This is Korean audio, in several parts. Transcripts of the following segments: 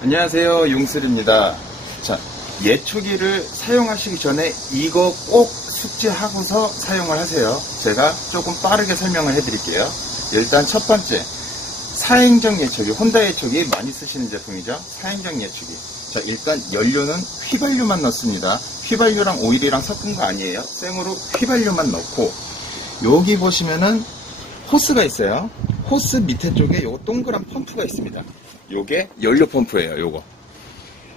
안녕하세요, 용슬입니다. 자, 예초기를 사용하시기 전에 이거 꼭 숙지하고서 사용을 하세요. 제가 조금 빠르게 설명을 해드릴게요. 일단 첫 번째, 사행정 예초기, 혼다 예초기 많이 쓰시는 제품이죠. 사행정 예초기. 자, 일단 연료는 휘발유만 넣습니다. 휘발유랑 오일이랑 섞은 거 아니에요. 생으로 휘발유만 넣고, 여기 보시면은 호스가 있어요. 호스 밑에 쪽에 요거 동그란 펌프가 있습니다. 요게 연료 펌프예요.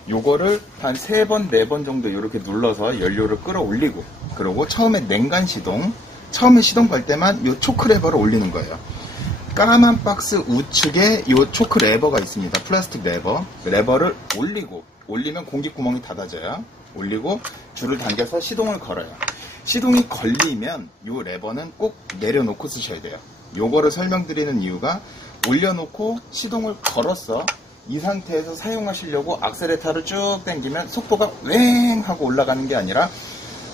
요거를 한 3번, 4번 정도 이렇게 눌러서 연료를 끌어올리고, 그리고 처음에 냉간 시동, 처음에 시동 걸 때만 요 초크 레버를 올리는 거예요. 까만 박스 우측에 요 초크 레버가 있습니다. 플라스틱 레버. 레버를 올리면 공기구멍이 닫아져요. 올리고 줄을 당겨서 시동을 걸어요. 시동이 걸리면 요 레버는 꼭 내려놓고 쓰셔야 돼요. 요거를 설명드리는 이유가, 올려놓고 시동을 걸었어. 이 상태에서 사용하시려고 악셀레터를 쭉 당기면 속도가 웽 하고 올라가는 게 아니라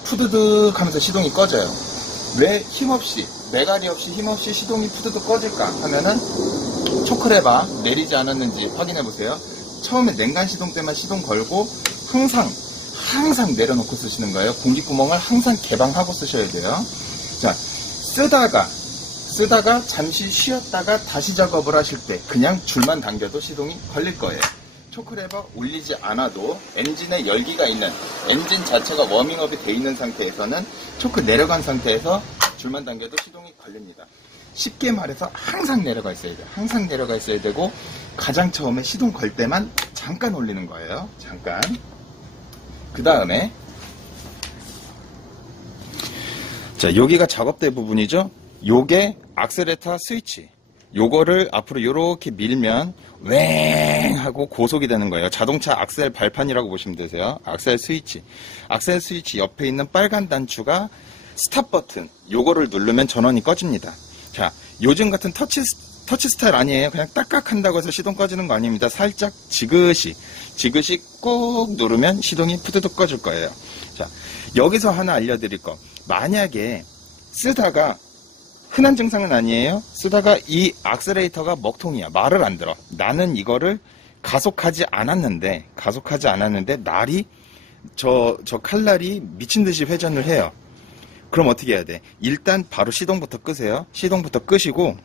푸드득 하면서 시동이 꺼져요. 왜 힘없이, 매가리 없이 힘없이 시동이 푸드득 꺼질까 하면은 초크레버 내리지 않았는지 확인해 보세요. 처음에 냉간 시동 때만 시동 걸고 항상 내려놓고 쓰시는 거예요. 공기구멍을 항상 개방하고 쓰셔야 돼요. 자, 쓰다가 잠시 쉬었다가 다시 작업을 하실 때 그냥 줄만 당겨도 시동이 걸릴 거예요. 초크레버 올리지 않아도 엔진에 열기가 있는, 엔진 자체가 워밍업이 돼 있는 상태에서는 초크 내려간 상태에서 줄만 당겨도 시동이 걸립니다. 쉽게 말해서 항상 내려가 있어야 돼요. 항상 내려가 있어야 되고, 가장 처음에 시동 걸 때만 잠깐 올리는 거예요. 잠깐. 그 다음에, 자, 여기가 작업대 부분이죠. 요게 악셀레터 스위치. 요거를 앞으로 요렇게 밀면 웽 하고 고속이 되는 거예요. 자동차 악셀 발판이라고 보시면 되세요. 악셀 스위치. 악셀 스위치 옆에 있는 빨간 단추가 스탑 버튼. 요거를 누르면 전원이 꺼집니다. 자, 요즘 같은 터치 스타일 아니에요. 그냥 딱딱 한다고 해서 시동 꺼지는 거 아닙니다. 살짝 지그시 꾹 누르면 시동이 푸드득 꺼질 거예요. 자, 여기서 하나 알려드릴 거. 만약에 쓰다가, 흔한 증상은 아니에요. 쓰다가 이 악셀레이터가 먹통이야. 말을 안 들어. 나는 이거를 가속하지 않았는데 날이, 저 칼날이 미친 듯이 회전을 해요. 그럼 어떻게 해야 돼? 일단 바로 시동부터 끄세요. 시동부터 끄시고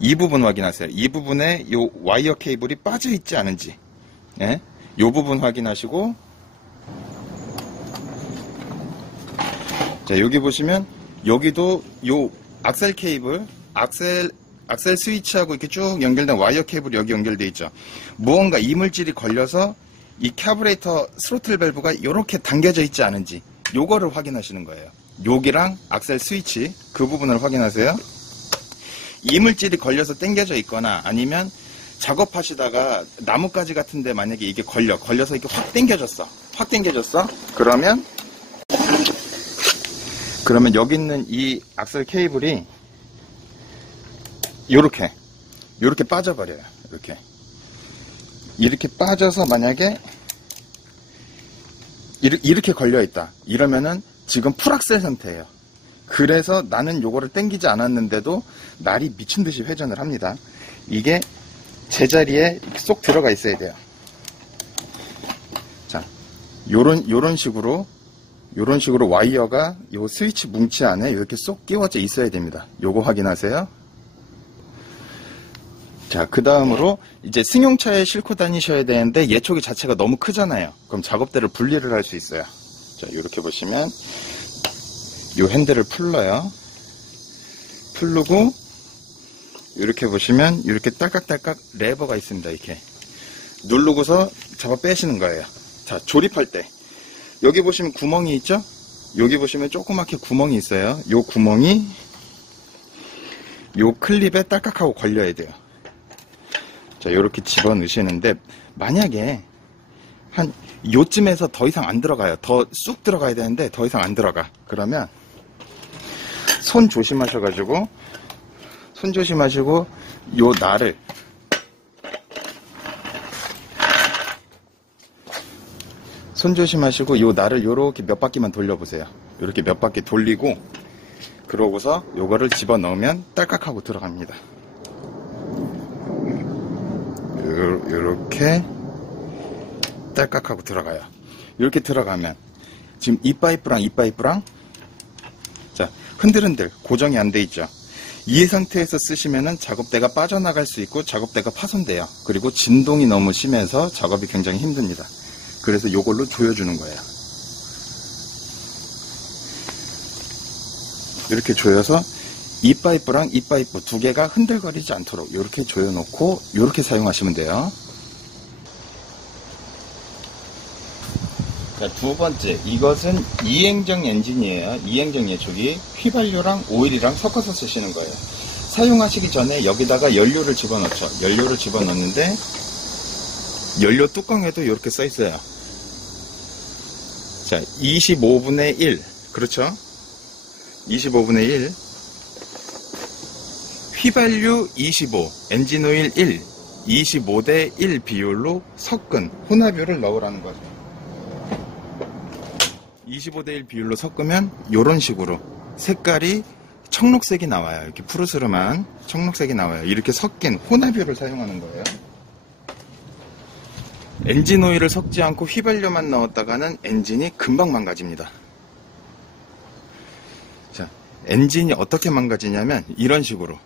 이 부분 확인하세요. 이 부분에 요 와이어 케이블이 빠져 있지 않은지, 예? 요 부분 확인하시고, 자, 여기 보시면 여기도 요 악셀 케이블, 악셀 스위치하고 이렇게 쭉 연결된 와이어 케이블이 여기 연결되어 있죠. 무언가 이물질이 걸려서 이 카브레이터 스로틀 밸브가 이렇게 당겨져 있지 않은지, 요거를 확인하시는 거예요. 여기랑 악셀 스위치, 그 부분을 확인하세요. 이물질이 걸려서 당겨져 있거나, 아니면 작업하시다가 나뭇가지 같은데 만약에 이게 걸려서 이렇게 확 당겨졌어. 그러면 여기 있는 이 악셀 케이블이 요렇게 빠져버려요. 이렇게 빠져서 만약에 이렇게 걸려있다. 이러면은 지금 풀악셀 상태예요. 그래서 나는 요거를 당기지 않았는데도 날이 미친 듯이 회전을 합니다. 이게 제자리에 쏙 들어가 있어야 돼요. 자, 요런 식으로 와이어가 요 스위치 뭉치 안에 이렇게 쏙 끼워져 있어야 됩니다. 요거 확인하세요. 자, 그 다음으로 이제 승용차에 싣고 다니셔야 되는데 예초기 자체가 너무 크잖아요. 그럼 작업대를 분리를 할 수 있어요. 자, 이렇게 보시면 요 핸들을 풀러요. 풀르고 이렇게 보시면 이렇게 딸깍딸깍 레버가 있습니다. 이렇게 누르고서 잡아 빼시는 거예요. 자, 조립할 때 여기 보시면 구멍이 있죠? 여기 보시면 조그맣게 구멍이 있어요. 요 구멍이 요 클립에 딸깍하고 걸려야 돼요. 자, 요렇게 집어 넣으시는데, 만약에 한 요쯤에서 더 이상 안 들어가요. 더 쑥 들어가야 되는데 더 이상 안 들어가. 그러면 손 조심하시고 요 날을 요렇게 몇 바퀴만 돌려보세요. 요렇게 몇 바퀴 돌리고, 그러고서 요거를 집어 넣으면 딸깍하고 들어갑니다. 요렇게 딸깍하고 들어가요. 이렇게 들어가면 지금 이 파이프랑 자, 흔들흔들 고정이 안 돼 있죠. 이 상태에서 쓰시면은 작업대가 빠져나갈 수 있고 작업대가 파손돼요. 그리고 진동이 너무 심해서 작업이 굉장히 힘듭니다. 그래서 이걸로 조여주는 거예요. 이렇게 조여서 이 파이프랑 이 파이프 두 개가 흔들거리지 않도록 이렇게 조여놓고 이렇게 사용하시면 돼요. 자, 두 번째, 이것은 이행정 엔진이에요. 이행정 예초기 휘발유랑 오일이랑 섞어서 쓰시는 거예요. 사용하시기 전에 여기다가 연료를 집어넣죠. 연료를 집어넣는데 연료 뚜껑에도 이렇게 써 있어요. 자, 25분의 1 그렇죠? 25분의 1 휘발유 25, 엔진오일 1, 25대 1 비율로 섞은 혼합유를 넣으라는 거죠. 25대 1 비율로 섞으면 이런 식으로 색깔이 청록색이 나와요. 이렇게 푸르스름한 청록색이 나와요. 이렇게 섞인 혼합유를 사용하는 거예요. 엔진오일을 섞지 않고 휘발유만 넣었다가는 엔진이 금방 망가집니다. 자, 엔진이 어떻게 망가지냐면 이런 식으로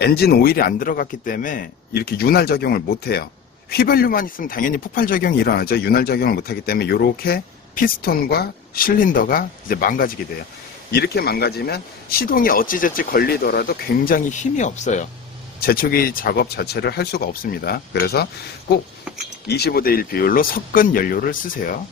엔진 오일이 안 들어갔기 때문에 이렇게 윤활 작용을 못해요. 휘발유만 있으면 당연히 폭발 작용이 일어나죠. 윤활 작용을 못하기 때문에 이렇게 피스톤과 실린더가 이제 망가지게 돼요. 이렇게 망가지면 시동이 어찌저찌 걸리더라도 굉장히 힘이 없어요. 재초기 작업 자체를 할 수가 없습니다. 그래서 꼭 25대 1 비율로 섞은 연료를 쓰세요.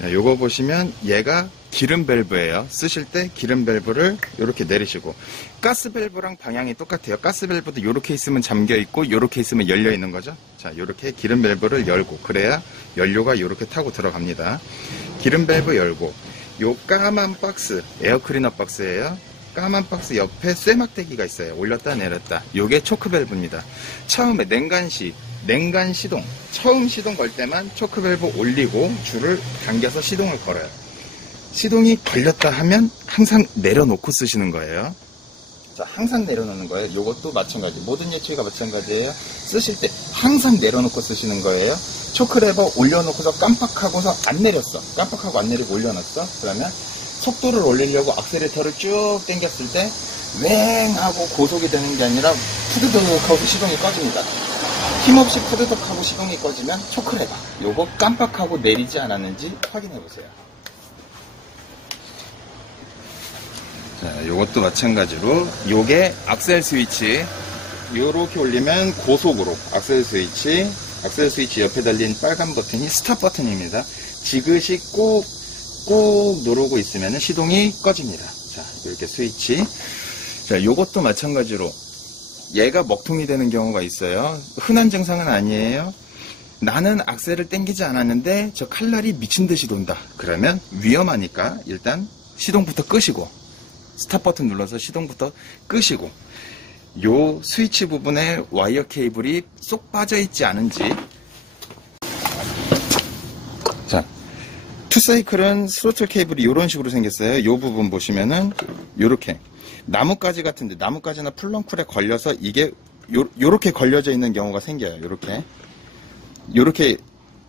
자, 요거 보시면 얘가 기름 밸브예요. 쓰실 때 기름 밸브를 이렇게 내리시고, 가스 밸브랑 방향이 똑같아요. 가스 밸브도 이렇게 있으면 잠겨 있고 이렇게 있으면 열려 있는 거죠. 자, 이렇게 기름 밸브를 열고, 그래야 연료가 이렇게 타고 들어갑니다. 기름 밸브 열고, 요 까만 박스, 에어클리너 박스예요. 까만 박스 옆에 쇠막대기가 있어요. 올렸다 내렸다. 요게 초크 밸브입니다. 처음에 냉간 시동, 처음 시동 걸 때만 초크 밸브 올리고 줄을 당겨서 시동을 걸어요. 시동이 걸렸다 하면 항상 내려놓고 쓰시는 거예요. 자, 항상 내려놓는 거예요. 요것도 마찬가지. 모든 예초기가 마찬가지예요. 쓰실 때 항상 내려놓고 쓰시는 거예요. 초크 레버 올려놓고서 깜빡하고서 안 내렸어. 깜빡하고 안 내리고 올려놨어. 그러면 속도를 올리려고 악셀레터를 쭉 당겼을 때 웽 하고 고속이 되는 게 아니라 푸드득하고 시동이 꺼집니다. 힘없이 푸드득하고 시동이 꺼지면 초크 레버. 요거 깜빡하고 내리지 않았는지 확인해 보세요. 자, 요것도 마찬가지로 요게 악셀 스위치, 요렇게 올리면 고속으로 악셀 스위치 옆에 달린 빨간 버튼이 스탑 버튼입니다. 지그시 꼭 누르고 있으면 시동이 꺼집니다. 자, 이렇게 스위치. 자, 요것도 마찬가지로 얘가 먹통이 되는 경우가 있어요. 흔한 증상은 아니에요. 나는 악셀을 당기지 않았는데 저 칼날이 미친 듯이 돈다. 그러면 위험하니까 일단 시동부터 끄시고, 스탑 버튼 눌러서 시동부터 끄시고, 요 스위치 부분에 와이어 케이블이 쏙 빠져 있지 않은지. 자, 투사이클은 스로틀 케이블이 이런 식으로 생겼어요. 요 부분 보시면은 요렇게 나뭇가지 같은데, 나뭇가지나 플렁쿨에 걸려서 이게 요렇게 걸려져 있는 경우가 생겨요. 요렇게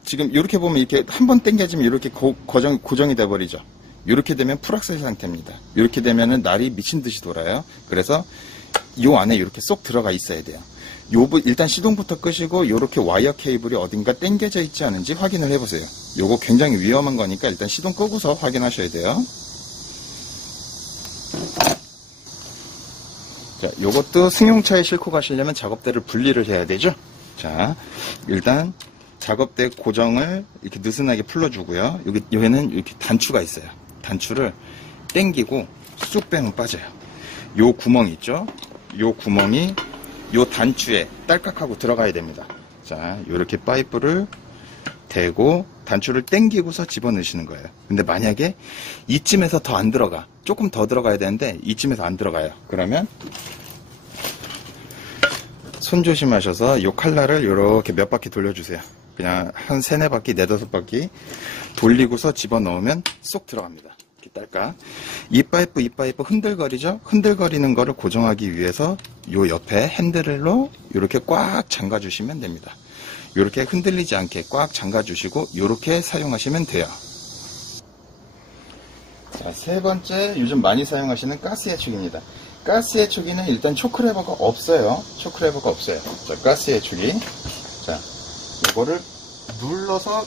지금 요렇게 보면 이렇게 한번 당겨지면 이렇게 고정이 돼 버리죠. 이렇게 되면 풀악셀 상태입니다. 이렇게 되면은 날이 미친 듯이 돌아요. 그래서 요 안에 이렇게 쏙 들어가 있어야 돼요. 일단 시동부터 끄시고 이렇게 와이어 케이블이 어딘가 당겨져 있지 않은지 확인을 해보세요. 요거 굉장히 위험한 거니까 일단 시동 끄고서 확인하셔야 돼요. 자, 요것도 승용차에 싣고 가시려면 작업대를 분리를 해야 되죠. 자, 일단 작업대 고정을 이렇게 느슨하게 풀어주고요. 여기는 이렇게 단추가 있어요. 단추를 당기고 쑥 빼면 빠져요. 요 구멍 있죠? 요 구멍이 요 단추에 딸깍하고 들어가야 됩니다. 자, 요렇게 파이프를 대고 단추를 당기고서 집어넣으시는 거예요. 근데 만약에 이쯤에서 더 안 들어가, 조금 더 들어가야 되는데 이쯤에서 안 들어가요. 그러면 손 조심하셔서 요 칼날을 요렇게 몇 바퀴 돌려주세요. 그냥 한 3, 4바퀴, 4, 5바퀴 돌리고서 집어넣으면 쏙 들어갑니다. 이렇게 딸깍. 이 파이프 흔들거리죠? 흔들거리는 거를 고정하기 위해서 요 옆에 핸들로 이렇게 꽉 잠가 주시면 됩니다. 이렇게 흔들리지 않게 꽉 잠가주시고 이렇게 사용하시면 돼요. 자, 세 번째 요즘 많이 사용하시는 가스 예초기입니다. 가스 예초기는 일단 초크레버가 없어요. 초크레버가 없어요. 자, 가스 예초기. 자, 이거를 눌러서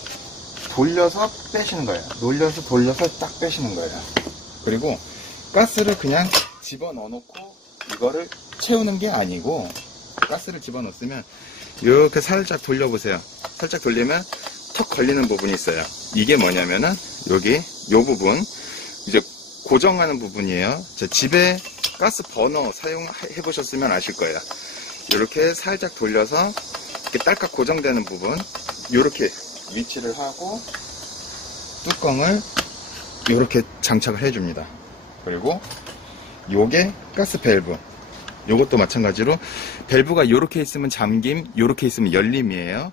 돌려서 빼시는 거예요. 눌려서 돌려서 딱 빼시는 거예요. 그리고 가스를 그냥 집어넣어 놓고 이거를 채우는 게 아니고, 가스를 집어넣으면 이렇게 살짝 돌려보세요. 살짝 돌리면 턱 걸리는 부분이 있어요. 이게 뭐냐면은 여기 요 부분 이제 고정하는 부분이에요. 집에 가스 버너 사용해 보셨으면 아실 거예요. 이렇게 살짝 돌려서 이렇게 딸깍 고정되는 부분, 이렇게 위치를 하고 뚜껑을 이렇게 장착을 해줍니다. 그리고 요게 가스 밸브. 요것도 마찬가지로 밸브가 이렇게 있으면 잠김, 이렇게 있으면 열림이에요.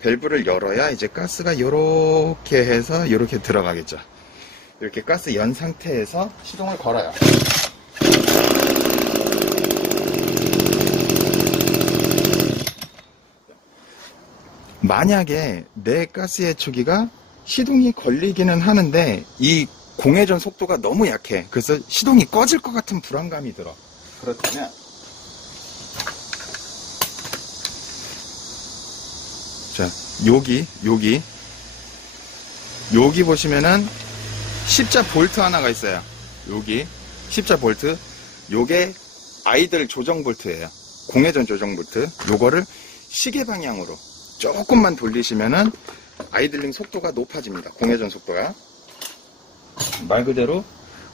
밸브를 열어야 이제 가스가 이렇게 해서 이렇게 들어가겠죠. 이렇게 가스 연 상태에서 시동을 걸어요. 만약에 내 가스 예초기가 시동이 걸리기는 하는데 이 공회전 속도가 너무 약해. 그래서 시동이 꺼질 것 같은 불안감이 들어. 그렇다면 자, 여기 보시면은 십자 볼트 하나가 있어요. 여기 십자 볼트, 요게 아이들 조정 볼트예요. 공회전 조정 볼트. 요거를 시계 방향으로 조금만 돌리시면은 아이들링 속도가 높아집니다. 공회전 속도가. 말 그대로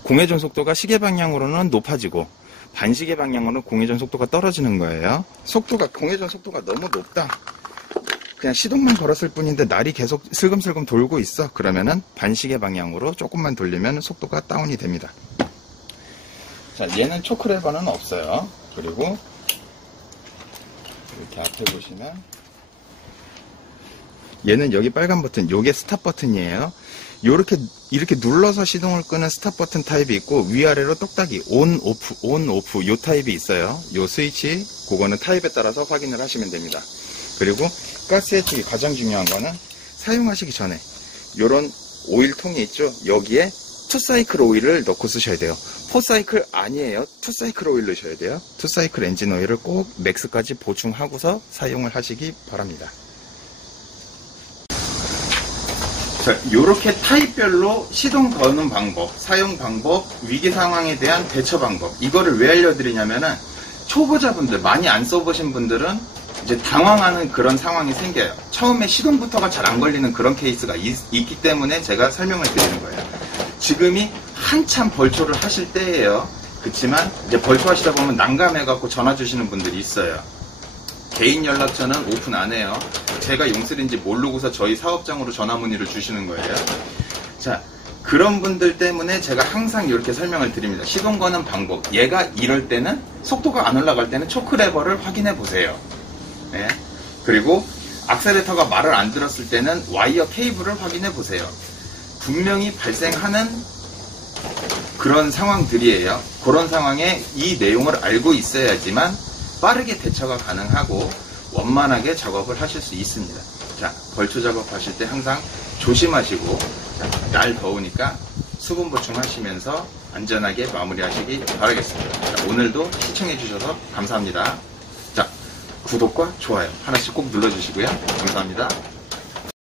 공회전 속도가 시계 방향으로는 높아지고 반시계 방향으로는 공회전 속도가 떨어지는 거예요. 공회전 속도가 너무 높다. 그냥 시동만 걸었을 뿐인데 날이 계속 슬금슬금 돌고 있어. 그러면은 반시계 방향으로 조금만 돌리면 속도가 다운이 됩니다. 자, 얘는 초크레버는 없어요. 그리고 이렇게 앞에 보시면 얘는 여기 빨간 버튼, 요게 스탑 버튼이에요. 이렇게 눌러서 시동을 끄는 스탑 버튼 타입이 있고, 위아래로 똑딱이 온 오프 요 타입이 있어요. 요 스위치, 그거는 타입에 따라서 확인을 하시면 됩니다. 그리고 가스 예초기 가장 중요한 거는 사용하시기 전에 요런 오일통이 있죠. 여기에 2사이클 오일을 넣고 쓰셔야 돼요. 4사이클 아니에요. 2사이클 오일 넣으셔야 돼요. 2사이클 엔진 오일을 꼭 맥스까지 보충하고서 사용을 하시기 바랍니다. 자, 요렇게 타입별로 시동 거는 방법, 사용 방법, 위기 상황에 대한 대처 방법, 이거를 왜 알려드리냐면은 초보자분들, 많이 안 써보신 분들은 이제 당황하는 그런 상황이 생겨요. 처음에 시동부터가 잘 안 걸리는 그런 케이스가 있기 때문에 제가 설명을 드리는 거예요. 지금이 한참 벌초를 하실 때예요. 그렇지만 이제 벌초하시다 보면 난감해갖고 전화 주시는 분들이 있어요. 개인 연락처는 오픈 안 해요. 제가 용슬인지 모르고서 저희 사업장으로 전화 문의를 주시는 거예요. 자, 그런 분들 때문에 제가 항상 이렇게 설명을 드립니다. 시동 거는 방법. 얘가 이럴 때는, 속도가 안 올라갈 때는 초크레버를 확인해 보세요. 네. 그리고 악셀레터가 말을 안 들었을 때는 와이어 케이블을 확인해 보세요. 분명히 발생하는 그런 상황들이에요. 그런 상황에 이 내용을 알고 있어야지만 빠르게 대처가 가능하고 원만하게 작업을 하실 수 있습니다. 자, 벌초 작업하실 때 항상 조심하시고, 자, 날 더우니까 수분 보충하시면서 안전하게 마무리하시기 바라겠습니다. 자, 오늘도 시청해 주셔서 감사합니다. 자, 구독과 좋아요 하나씩 꼭 눌러주시고요. 감사합니다.